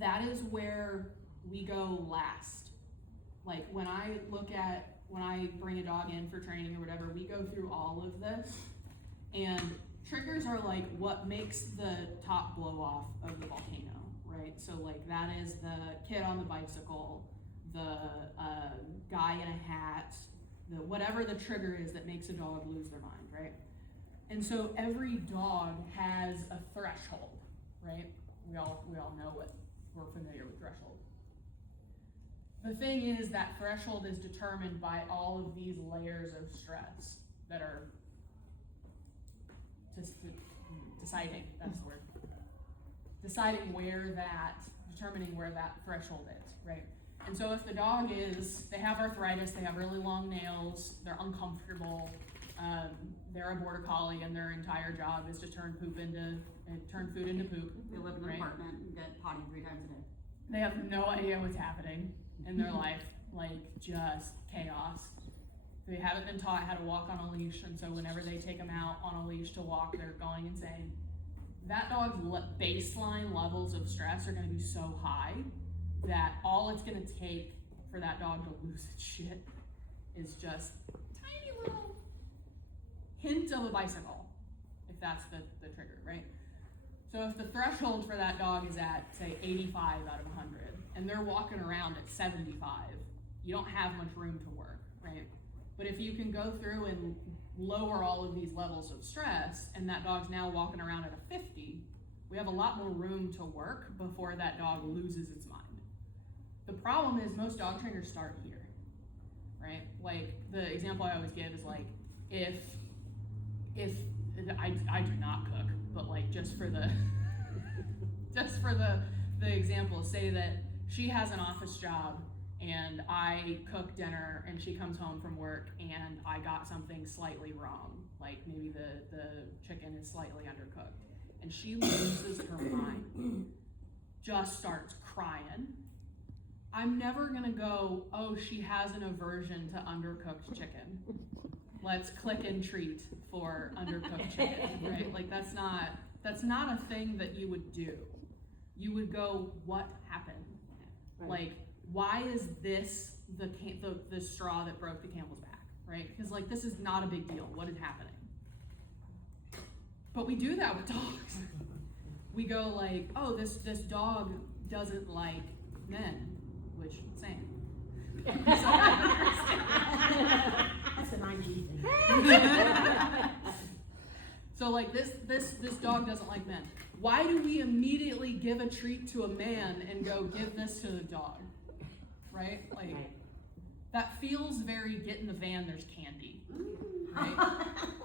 that is where we go last. Like when I bring a dog in for training or whatever, we go through all of this, and triggers are like what makes the top blow off of the volcano, right? So like that is the kid on the bicycle, the guy in a hat, the whatever the trigger is that makes a dog lose their mind, right? And so every dog has a threshold, right? We all know what we're familiar with threshold. The thing is that threshold is determined by all of these layers of stress that are deciding, that's the word. Determining where that threshold is, right? And so if the dog they have arthritis, they have really long nails, they're uncomfortable, they're a border collie and their entire job is to turn food into poop. They live in an right? apartment and get potty 3 times a day. They have no idea what's happening in their life, like just chaos. They haven't been taught how to walk on a leash, and so whenever they take them out on a leash to walk, they're going insane. That dog's baseline levels of stress are going to be so high that all it's going to take for that dog to lose its shit is just a tiny little hint of a bicycle, if that's the trigger, right? So if the threshold for that dog is at, say, 85 out of 100, and they're walking around at 75, you don't have much room to work, right? But if you can go through and lower all of these levels of stress, and that dog's now walking around at a 50, we have a lot more room to work before that dog loses its mind. The problem is most dog trainers start here, right? Like the example I always give is like, if I do not cook, but like just for the example, say that she has an office job and I cook dinner and she comes home from work and I got something slightly wrong, like maybe the chicken is slightly undercooked, and she loses her mind, just starts crying. I'm never gonna go, oh, she has an aversion to undercooked chicken. Let's click and treat for undercooked chicken, right? Like that's not a thing that you would do. You would go, what happened? Right. Like, why is this the straw that broke the camel's back, right? Because like this is not a big deal. What is happening? But we do that with dogs. We go like, oh, this dog doesn't like men, which same. That's an IG thing. So like this dog doesn't like men. Why do we immediately give a treat to a man and go give this to the dog? Right? Like that feels very get in the van, there's candy. Right?